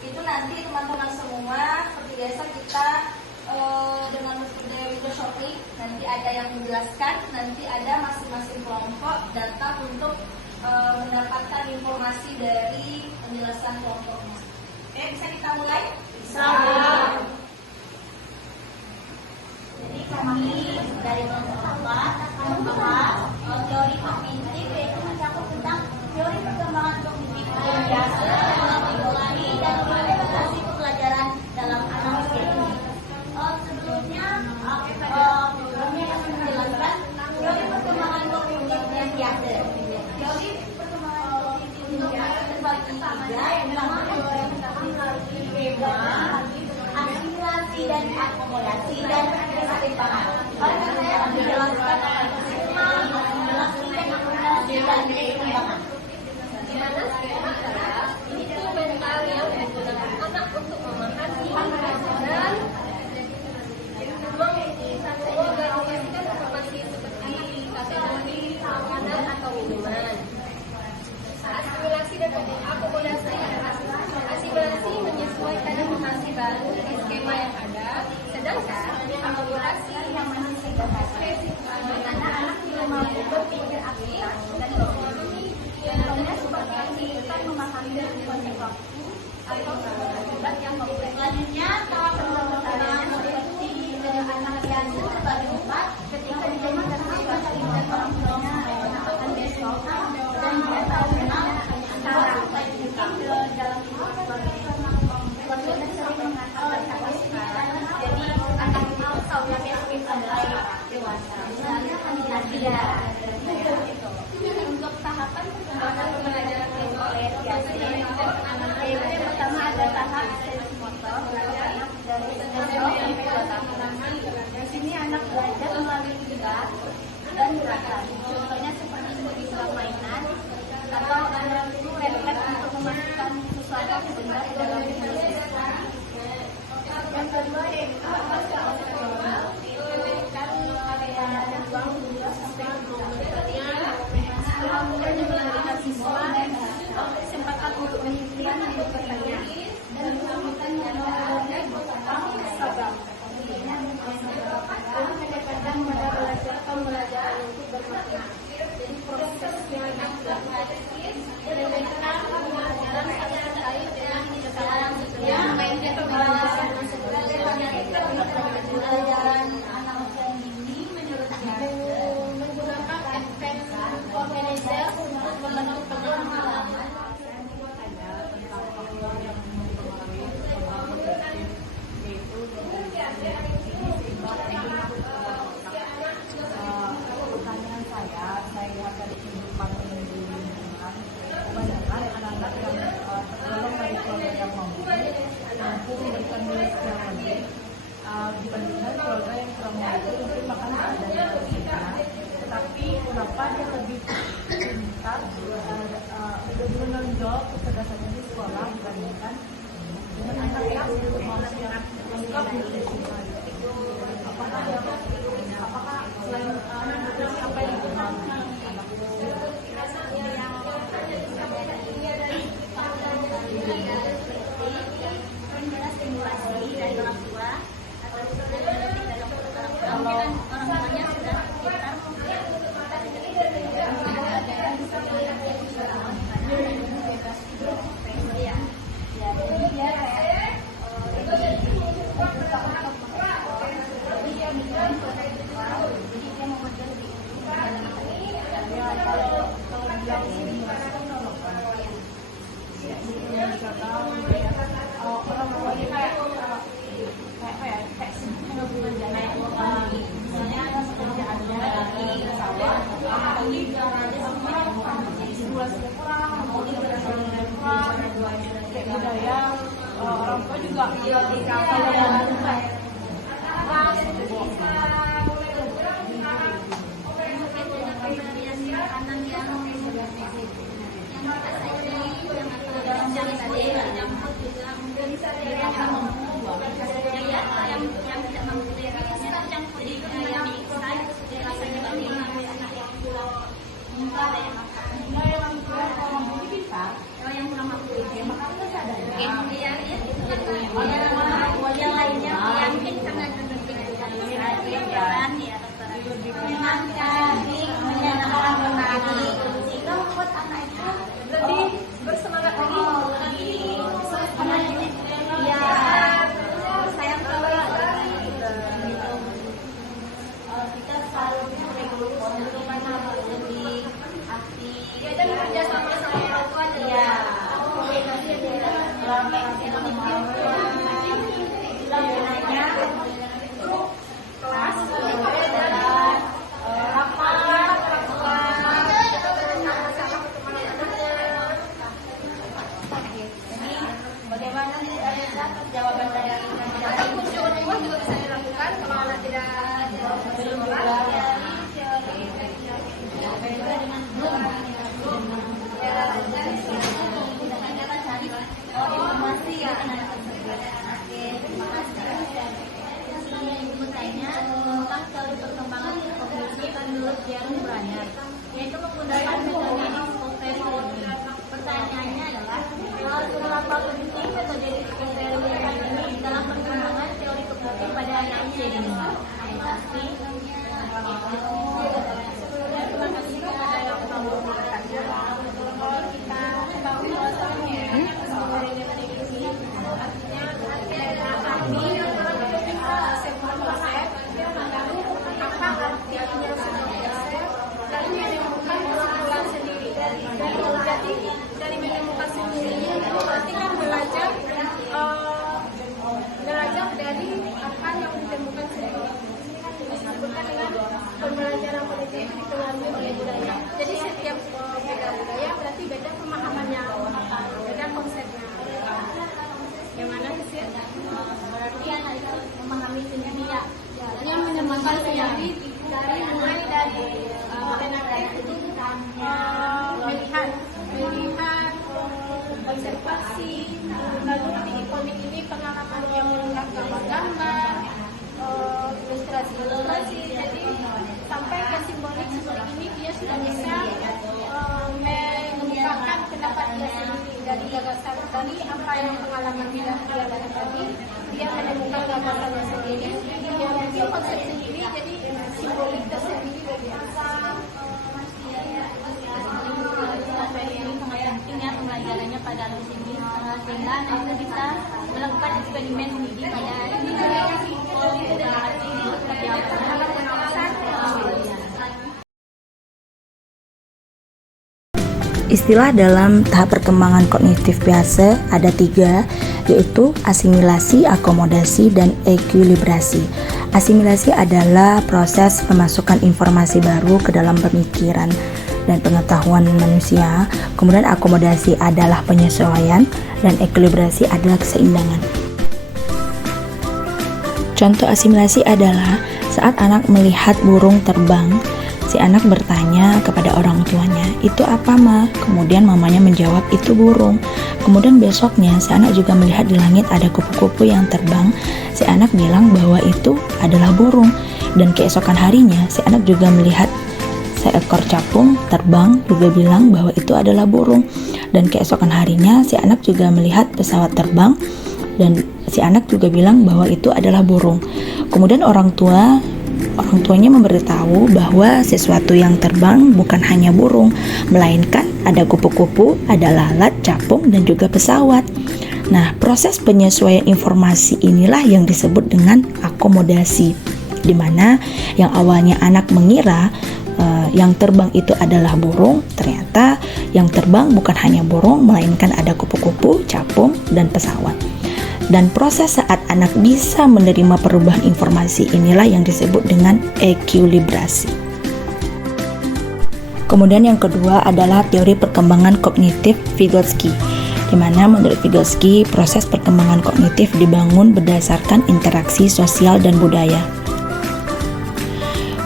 itu nanti teman-teman semua seperti biasa kita dengan metode window shopping, nanti ada yang menjelaskan, nanti ada masing-masing kelompok data untuk mendapatkan informasi dari penjelasan kelompoknya. Oke, bisa kita mulai? Bisa. Jadi kami dari kelompok akan membahas teori kognitif, yaitu mencakup tentang teori perkembangan kognitif yang biasa, memulai dan implementasi pembelajaran dalam anak usia. Sebelumnya, kami akan menjelaskan teori perkembangan kognitif yang biasa. Teori perkembangan kognitif yang biasa terbagi tiga, yang pertama implementasi skema, asimilasi dan akomodasi, dan keseimbangan. Saya akan menjelaskan skema, asimilasi dan akomodasi, dan keseimbangan. Dimana skema adalah instrumental yang digunakan anak untuk memahami pelajaran mengakomodasikan informasi seperti kategori makanan atau minuman. Asimilasi dan akomodasi. Asimilasi menyesuaikan informasi baru dari skema yang ada, sedangkan akomodasi yang menyesuaikan spesifik anak-anak yang mampu berpikir aktif dan memahami contohnya seperti kita memahami konsep waktu atau akibat yang kompleks. Selanjutnya, tahap pertama seperti anak biasa terbagi empat ketika dijadikan sesuatu dan orang tuanya akan besok dan dia tahu memang karakter dalam hidup keluarganya sering mengatakan kata sekarang, jadi anak itu tahu yang besok adalah dewasa. Misalnya kandidasi ya. Untuk tahapan perkembangan pembelajaran oleh biasa yang pertama ada tahap sensi motor, anak dari 0 sampai 2 tahun. Di sini anak belajar melalui lidah dan gerakan. Contohnya seperti sebuah mainan atau anak itu refleks untuk memasukkan sesuatu benda ke dalam mulut. Yang kedua yaitu masa emosional. Ada ruang 2 sampai 3 mulanya melarikan siswa kesempatan untuk menyimpan hidup bertanya dan menemukan yang sabar. Kadang-kadang pada belajar pembelajaran itu bermakna. Jadi prosesnya yang pembelajaran terkait dengan kesalahan pembelajaran anak usia dini menurut menggunakan efek organizer untuk membentuk pemahaman. Pertanyaan saya lihat dari kehidupan di lingkungan, kebanyakan anak-anak yang tergolong dari keluarga yang mampu memberikan nilai yang lebih dibandingkan keluarga yang kurang mampu, mungkin makan seadanya tersedia. Tetapi kenapa dia lebih pintar, lebih menonjol kecerdasannya di sekolah dibandingkan dengan anak yang lengkap di lingkungan? Apakah selain apa yang dikenali anak itu? Stimulasi dari orang tua atau orang tuanya sudah sekitar budaya orang tua juga yang kurang mampu yang lainnya yakin karena jalan ya memang kami menyenangkan berani sehingga membuat anak itu lebih bersemangat lagi ya sayang kita selalu lebih aktif dan kerja sama orang tua ya bagaimana jawaban dari juga bisa dilakukan kalau anak tidak belum juga informasi ya ibu tanya tentang teori perkembangan kognitif menurut Jerome Bruner, yaitu menggunakan metode Discovery. Pertanyaannya adalah seberapa penting metode Discovery ini dalam perkembangan teori kognitif pada anak usia dini? Pasti. Terima kasih kepada yang menggunakan. Kalau kita ketahui bahwasannya dari menemukan sendiri berarti kan belajar dari apa yang ditemukan sendiri disebutkan dengan pembelajaran politik dipengaruhi oleh budaya. Jadi setiap beda budaya berarti beda pemahamannya, beda konsepnya. Yang mana sih berarti anak itu memahami sendiri ya. yang menemukan sendiri dari mulai dari melihat observasi, lalu di ikonik ini pengalaman yang melihat gambar-gambar, ilustrasi, jadi sampai ke simbolik ini dia sudah bisa mengungkapkan pendapat dia sendiri dari gagasan tadi apa yang pengalaman dia tadi dia menemukan gagasannya sendiri, dia bikin konsep sendiri, jadi simbolik tersendiri bagi pentingnya pembelajarannya pada anak sendiri sehingga anak itu bisa melakukan eksperimen sendiri pada Istilah dalam tahap perkembangan kognitif biasa ada 3, yaitu asimilasi, akomodasi, dan ekuilibrasi. Asimilasi adalah proses pemasukan informasi baru ke dalam pemikiran dan pengetahuan manusia. Kemudian akomodasi adalah penyesuaian, dan ekuilibrasi adalah keseimbangan. Contoh asimilasi adalah saat anak melihat burung terbang, si anak bertanya kepada orang tuanya, "Itu apa, Ma?" Kemudian mamanya menjawab, "Itu burung." Kemudian besoknya si anak juga melihat di langit ada kupu-kupu yang terbang. Si anak bilang bahwa itu adalah burung. Dan keesokan harinya si anak juga melihat seekor capung terbang, juga bilang bahwa itu adalah burung. Dan keesokan harinya si anak juga melihat pesawat terbang, dan si anak juga bilang bahwa itu adalah burung. Kemudian orang tuanya memberitahu bahwa sesuatu yang terbang bukan hanya burung, melainkan ada kupu-kupu, ada lalat, capung, dan juga pesawat. Nah, proses penyesuaian informasi inilah yang disebut dengan akomodasi, di mana yang awalnya anak mengira yang terbang itu adalah burung, ternyata yang terbang bukan hanya burung, melainkan ada kupu-kupu, capung, dan pesawat. Dan proses saat anak bisa menerima perubahan informasi inilah yang disebut dengan ekuilibrasi. Kemudian yang kedua adalah teori perkembangan kognitif Vygotsky, di mana menurut Vygotsky proses perkembangan kognitif dibangun berdasarkan interaksi sosial dan budaya.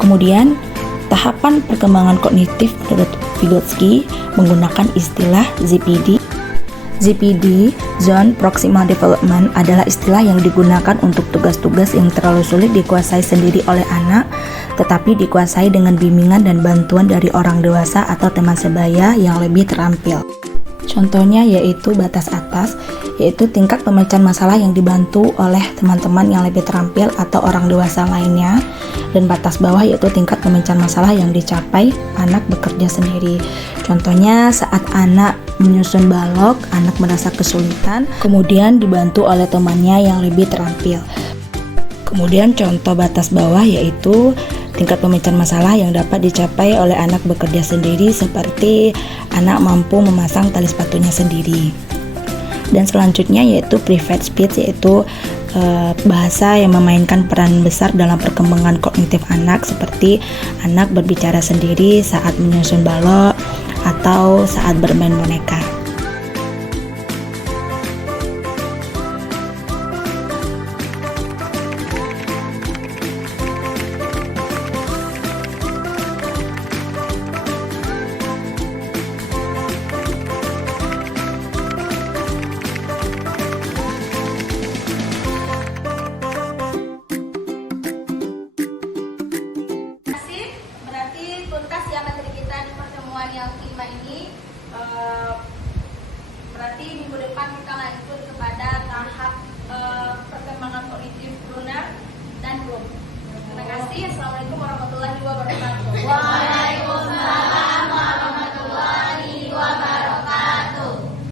Kemudian tahapan perkembangan kognitif menurut Vygotsky menggunakan istilah ZPD. ZPD, Zone Proximal Development, adalah istilah yang digunakan untuk tugas-tugas yang terlalu sulit dikuasai sendiri oleh anak, tetapi dikuasai dengan bimbingan dan bantuan dari orang dewasa atau teman sebaya yang lebih terampil. Contohnya yaitu batas atas, yaitu tingkat pemecahan masalah yang dibantu oleh teman-teman yang lebih terampil atau orang dewasa lainnya. Dan batas bawah yaitu tingkat pemecahan masalah yang dicapai anak bekerja sendiri. Contohnya saat anak menyusun balok, anak merasa kesulitan, kemudian dibantu oleh temannya yang lebih terampil. Kemudian contoh batas bawah yaitu tingkat pemecahan masalah yang dapat dicapai oleh anak bekerja sendiri, seperti anak mampu memasang tali sepatunya sendiri. Dan selanjutnya yaitu private speech, yaitu bahasa yang memainkan peran besar dalam perkembangan kognitif anak, seperti anak berbicara sendiri saat menyusun balok atau saat bermain boneka. Berarti tuntas ya materi kita di pertemuan yang kelima ini. Berarti minggu depan kita lanjut kepada tahap perkembangan kognitif lunar dan belum. Terima kasih. Assalamualaikum warahmatullahi wabarakatuh.